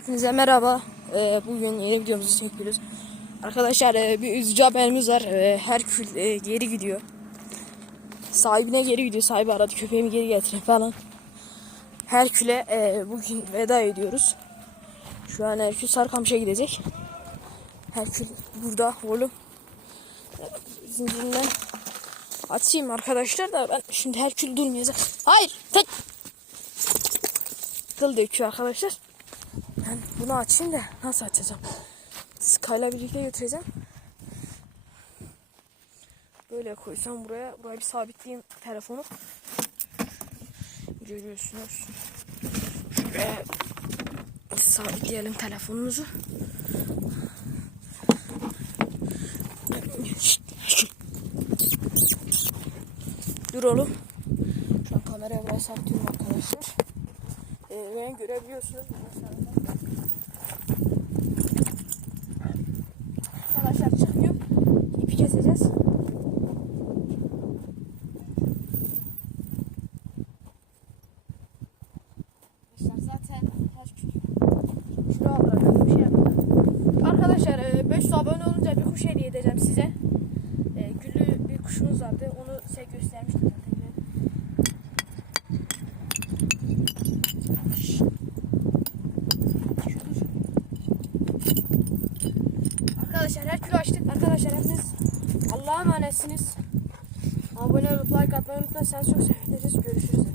Hepinize merhaba. Ee, bugün yeni videomuzu çekiyoruz. Arkadaşlar e, bir üzücü haberimiz var. Ee, Herkül e, geri gidiyor. Sahibine geri gidiyor. Sahibi aradı köpeğimi geri getirin falan. Herkül'e e, bugün veda ediyoruz. Şu an Herkül Sarkamış'a gidecek. Herkül burada oğlum. Zincirinden açayım arkadaşlar da ben şimdi Herkül durmayacak. Hayır! Tık! Kıl döküyor arkadaşlar. Ben bunu açayım da nasıl açacağım? Sky'la birlikte götüreceğim. Böyle koysam buraya, buraya bir sabitleyeyim telefonu. Görüyorsunuz. Şuraya sabitleyelim telefonunuzu. Dur oğlum. Şu an kameraya buraya saklıyorum arkadaşlar. Ee, beni görebiliyorsunuz. Arkadaşlar çıkıyor. İpi keseceğiz. Arkadaşlar zaten kaç kilo? Şunu aldım. Bir şey yapalım. Arkadaşlar e, 500 abone olunca bir kuş hediye edeceğim size. E, güllü bir kuşumuz vardı. Onu size göstermiştim Arkadaşlar her kilo açtık. Arkadaşlar hepiniz Allah'a emanetsiniz. Abone olup like atmayı unutmayın. Sen çok seviniriz. Görüşürüz.